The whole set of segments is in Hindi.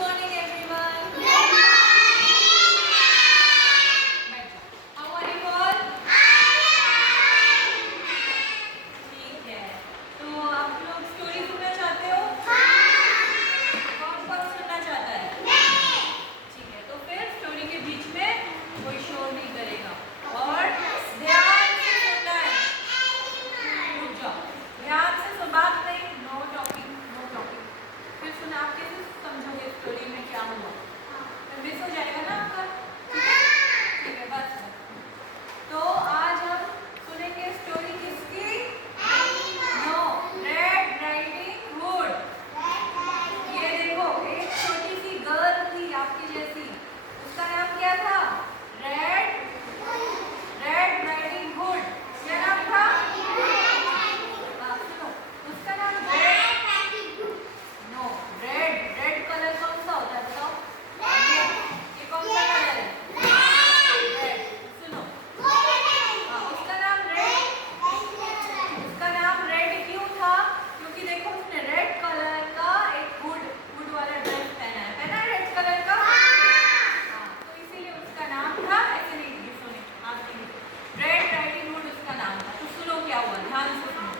morning everyone. How are you all? ठीक है, तो आप लोग स्टोरी सुनना चाहते हो? कौन कौन सुनना चाहता है? ठीक है, तो फिर स्टोरी के बीच में कोई शोर नहीं करेगा और ध्यान से सुनना है। रुक जाओ, ध्यान से सुन, बात नहीं, नो टॉकिंग, नो टॉकिंग। फिर सुना, आप कैसे समझोगे स्टोरी में क्या हुआ? मिस हो जाएगा ना आपका। ठीक है, ठीक है, बस। तो आज हम सुनेंगे स्टोरी किसकी? No, red riding hood. ये देखो, एक छोटी सी गर्ल थी आपकी जैसी, उसका नाम क्या था? Red riding hood. क्या नाम था? सुनो, उसका नाम नो, रेड कलर कौन सा होता है बताओ? ये कौन सा कलर है? रेड। सुनो, उसका नाम रेड क्यों था? क्योंकि देखो उसने रेड कलर का एक हुड वाला ड्रेस पहना है रेड कलर का। तो इसीलिए उसका नाम था। ऐसे नहीं, ये सुने, आप रेड राइडिंग हुड उसका नाम था। तो सुनो क्या हुआ, ध्यान से सुनो,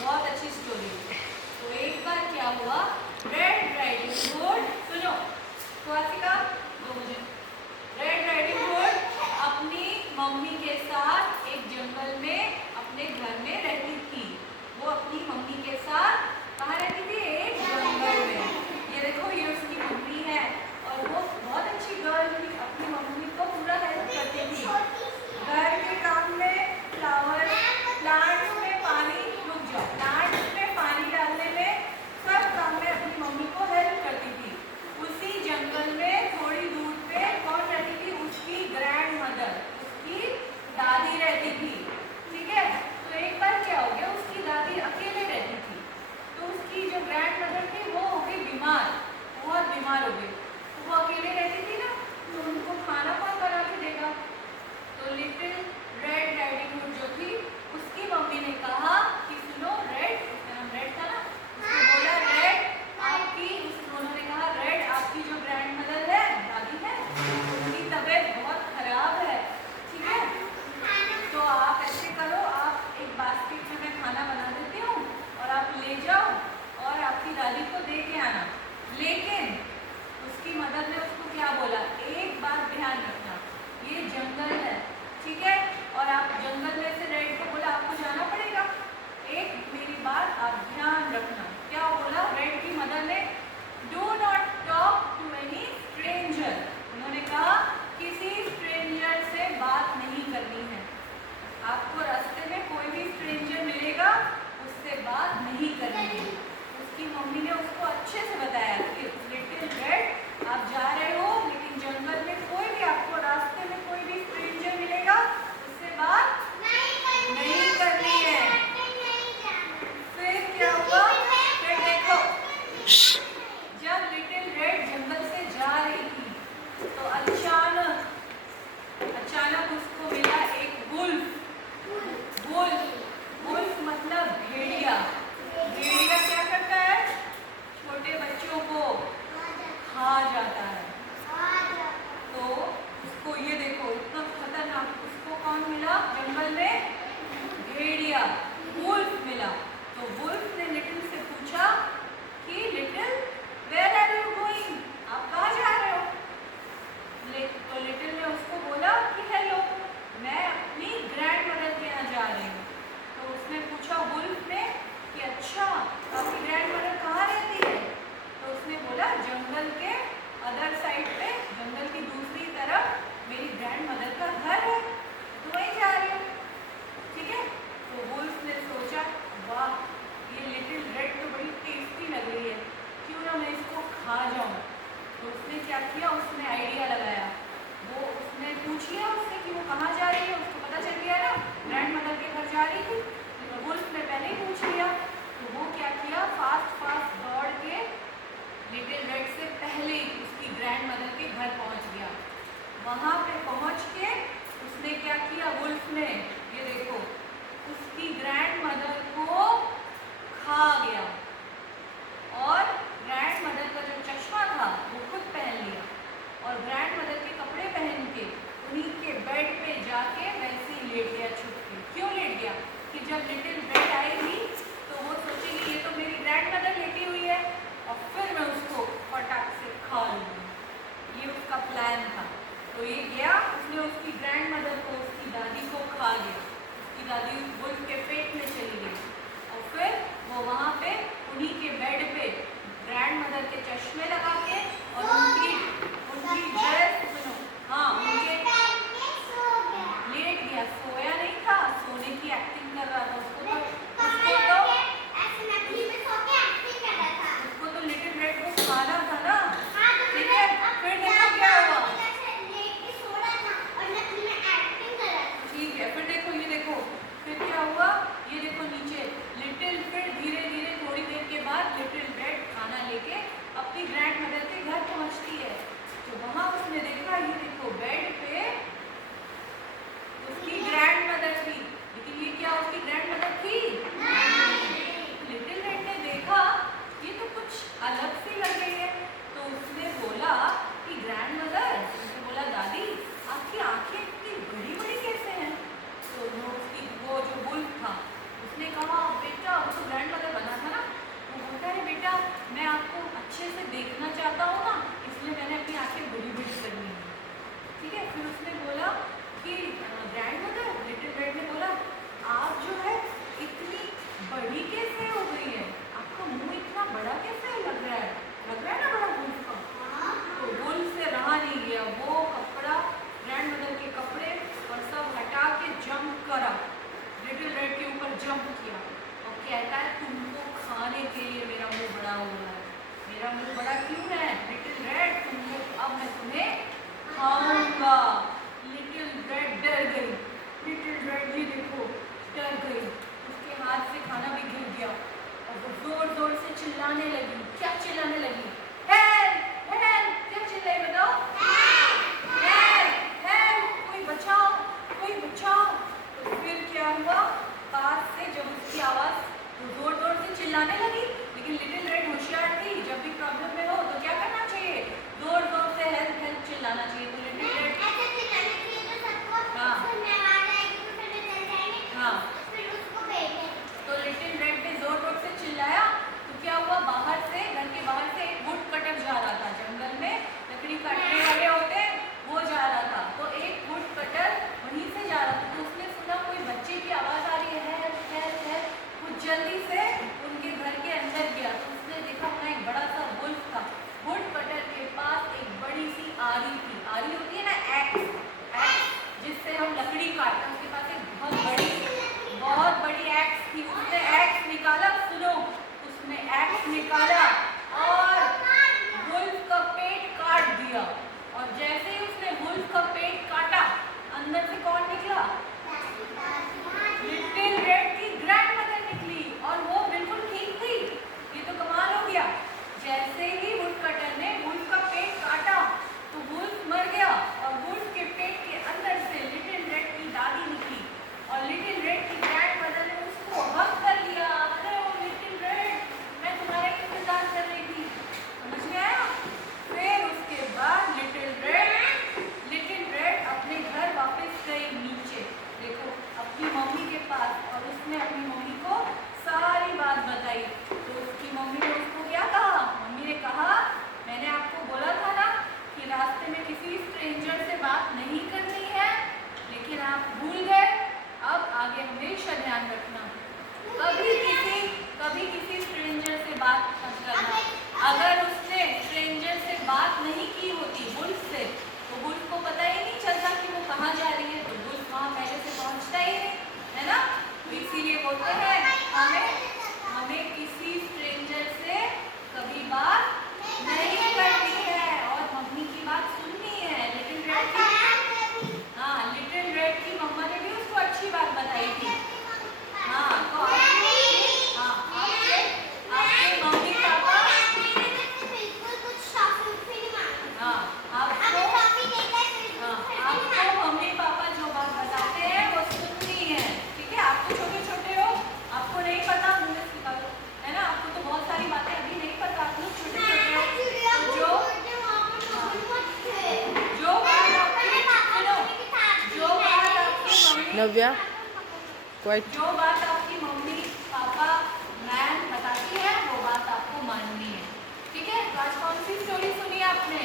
बहुत अच्छी स्टोरी है। तो एक बार क्या हुआ, रेड राइडिंग हुड, सुनो स्वातिका, दो मुझे। रेड राइडिंग हुड अपनी मम्मी के साथ एक जंगल में अपने घर में रहती थी। वो अपनी मम्मी के साथ कहाँ रहती थी? एक जंगल में। ये देखो, ये उसकी मम्मी है और वो बहुत अच्छी गर्ल थी, अपनी मम्मी को पूरा हेल्प करती थी घर के काम में, प्लांट्स में पानी, रुक जाओ, प्लांट्स में पानी डालने में, सब काम में अपनी मम्मी को हेल्प करती थी। उसी जंगल में थोड़ी दूर पे कौन रहती थी? उसकी ग्रैंड मदर, उसकी दादी रहती थी। ठीक है, तो एक बार क्या हो गया, उसकी दादी अकेले रहती थी, तो उसकी जो ग्रैंड मदर थी वो हो गई बीमार, बहुत बीमार हो गई। तो वो अकेले रहती थी ना, तो उनको खाना कौन बना के देगा? तो लिटिल रेड राइडिंग हुड जो थी, उसकी मम्मी ने कहा कि सुनो रेड, उसका नाम रेड था ना, उसने बोला रेड आपकी, उन्होंने कहा रेड आपकी जो ग्रैंड मदर है, दादी है, उनकी तबीयत बहुत खराब है। ठीक है, तो आप ऐसे करो, आप एक बास्केट में मैं खाना बना देती हूँ और आप ले जाओ और आपकी दादी को दे के आना। लेकिन उसकी मदर ने उसको क्या बोला, एक बात ध्यान रखना, ये जंगल है, ठीक है, और आप जंगल में से रेड को बोला आपको जाना पड़ेगा, एक मेरी बात आप ध्यान रखना। क्या बोला रेड की मदर ने? Do not talk to any stranger. उन्होंने कहा किसी स्ट्रेंजर से बात नहीं करनी है। आपको रास्ते में कोई भी स्ट्रेंजर मिलेगा, उससे बात नहीं करनी है। उसकी मम्मी ने उसको अच्छे से बताया कि लिटिल रेड आप जा रहे हो, लेकिन जंगल में कोई भी आपको रास्ते में कोई भी स्ट्रेंजर मिलेगा, उससे बात नहीं करनी है। फिर क्या हुआ? फिर देखो, जब लिटिल रेड जंगल से जा रही थी तो अचानक उसको मिला एक वुल्फ मतलब भेड़िया। भेड़िया क्या करता है? छोटे बच्चों को खा जाता है। तो उसको ये देखो, इतना खतरनाक, उसको कौन मिला जंगल में? भेड़िया, वुल्फ मिला। तो वुल्फ ने लिटिल से पूछा कि little where are you going, आप कहाँ जा रहे हो? तो लिटिल ने उसको बोला कि हेलो, मैं अपनी ग्रैंड मदर के यहाँ जा रही हूँ। तो उसने पूछा वुल्फ ने कि अच्छा, आपकी ग्रैंड मदर कहाँ रहती है? तो उसने बोला जंगल के अदर साइड पे, जंगल की दूसरी तरफ मेरी ग्रैंड मदर का घर है, तो वहीं जा रही हूँ। ठीक है, तो वुल्फ ने सोचा वाह, ये लिटिल रेड तो बड़ी टेस्टी लग रही है, क्यों ना मैं इसको खा जाऊँ। तो उसने क्या किया, उसने आइडिया लगाया, वो उसने पूछ लिया उससे कि वो कहाँ जा रही है, उसको पता चल गया ना ग्रैंड मदर के घर जा रही थी, तो वुल्फ ने पहले ही पूछ लिया। तो वो क्या किया, फास्ट दौड़ के लिटिल रेड से पहले उसकी ग्रैंड मदर के घर पहुंच गया। वहां पे पहुंच के उसने क्या किया, वुल्फ ने, ये देखो, उसकी ग्रैंड मदर को खा गया और ग्रैंड मदर का जो चश्मा था वो खुद के चश्मे लगा के और उनकी उनकी ड्रेस सुनो, हाँ उनके लेट गया, सोया नहीं था, सोने की एक्टिंग कर रहा था। उसको तो लिटिल रेड को खाना था ना, ठीक है। फिर देखो क्या हुआ, ठीक है। फिर देखो, ये देखो फिर क्या हुआ, ये देखो नीचे लिटिल, फिर धीरे धीरे थोड़ी देर के बाद लिटिल रेड खाना लेके अपनी ग्रैंड मदर के घर पहुंचती है। तो वहां उसने देखा, ये देखो बेड पे उसकी ग्रैंड मदर थी, लेकिन ये क्या उसकी ग्रैंड मदर थी? लिटिल रेड ने देखा ये तो कुछ अलग सी लग रही है, तो उसने बोला कि ग्रैंड मदर, उसने बोला दादी आपकी आंखें इतनी बड़ी बड़ी कैसे हैं? तो वो जो वुल्फ था उसने कहा बेटा, वो तो ग्रैंड मदर बना था ना, वो बोलता है बेटा मैं आपको अच्छे से देखना चाहता हूँ ना, इसलिए मैंने अपनी आंखें बड़ी बड़ी करनी है, ठीक है। फिर उसने बोला कि ग्रैंड मदर, लिटिल रेड ने बोला आप जो है इतनी बड़ी कैसे हो गई है, आपका मुंह इतना बड़ा कैसे लग रहा है ना बड़ा वुल्फ का। तो वुल्फ से रहा नहीं गया, वो कपड़ा ग्रैंड मदर के कपड़े और सब हटा के जंप करा, लिटिल रेड के ऊपर जंप किया और कहता है तुमको खाने के लिए मेरा मुंह बड़ा हो रहा है। मेरा मुंह बड़ा क्यों है लिटिल रेड, तुमको अब मैं तुम्हें खाऊंगा। लिटिल रेड डर गई, लिटिल रेड भी देखो डर गई, उसके हाथ से खाना भी गिर गया और वो जोर जोर से चिल्लाने लगी। क्या चिल्लाने लगी? हेल्प हेल्प, क्या चिल्लाई बताओ? हेल्प हेल्प, कोई बचाओ कोई बचाओ। तो फिर क्या हुआ, पास से जब उसकी आवाज जोर जोर से चिल्लाने लगी, लेकिन लिटिल रेड होशियार थी, जब भी प्रॉब्लम में हो तो क्या करना चाहिए? जोर जोर से हेल्प हेल्प चिल्लाना चाहिए। तो लिटिल रेड तो लिटिल रेड ने जोर जोर से चिल्लाया, तो क्या हुआ, बाहर से, घर के बाहर से एक वुड कटर जा रहा था, जंगल में लकड़ी काटने वाले होते वो जा रहा था, तो एक वुड कटर वहीं से जा रहा था। तो उसने सुना कोई बच्चे की आवाज आ रही है हेल्प हेल्प हेल्प, वो जल्दी से उनके घर के अंदर गया। तो उसने देखा वहाँ एक बड़ा सा वुल्फ था, वुड कटर के पास एक बड़ी सी आरी थी, आरी होती है ना एक्स जिससे हम लकड़ी काटते हैं, उसके पास एक बहुत बड़ी एक्स थी। उसने एक्स निकाला, सुनो, उसने एक्स निकाला और वुल्फ का पेट काट दिया। और जैसे ही उसने वुल्फ का पेट काटा, अंदर से कौन निकला? लिटिल रेड की ग्रैंड मदर निकली, और वो बिल्कुल ठीक थी। ये तो कमाल हो गया। जैसे ही वुड कटर ने वुल्फ का पेट काटा तो वुल्फ मर गया, और वुल्फ के पेट के अंदर से लिटिल रेड की दादी निकली, और लिटिल रेड की ग्रैंड मदर ने उसको हग कर लिया। अरे ओ लिटिल रेड, मैं तुम्हारा इंतजार कर रही थी, समझ में आया? फिर उसके बाद लिटिल रेड अपने घर वापस गई नीचे, देखो अपनी मम्मी के पास, और उसने अपनी मम्मी को सारी बात बताई। तो उसकी मम्मी ने उसको क्या कहा? मम्मी ने कहा मैंने आपको बोला था ना कि रास्ते में किसी स्ट्रेंजर से बात नहीं करनी है, लेकिन आप भूल गए। अब आगे हमेशा ध्यान रखना, कभी किसी स्ट्रेंजर से बात मत करना। अगर उसने स्ट्रेंजर से बात नहीं की होती वुल्फ से, तो वुल्फ को पता ही नहीं चलता कि वो कहाँ जा रही है, तो वुल्फ वहाँ पहले से पहुँचता ही नहीं, है ना। तो इसीलिए बोलते हैं हमें किसी स्ट्रेंजर से कभी बात नहीं करनी है और मम्मी की बात सुननी है। लिटिल रेड की मम्मा ने भी उसको अच्छी बात बताई थी। हाँ, तो आपके मम्मी पापा आपको मम्मी पापा जो बात बताते हैं वो सुननी है, ठीक है। आपको छोटे छोटे हो, आपको नहीं पता, मुझे सिखा दो, है ना। आपको तो बहुत सारी बातें अभी नहीं पता, आप लोग छोटे छोटे हो, तो जो नव्या क्वाइट, जो बात आपकी मम्मी पापा मैम बताती है वो बात आपको माननी है, ठीक है। तो आज कौन सी स्टोरी सुनी आपने?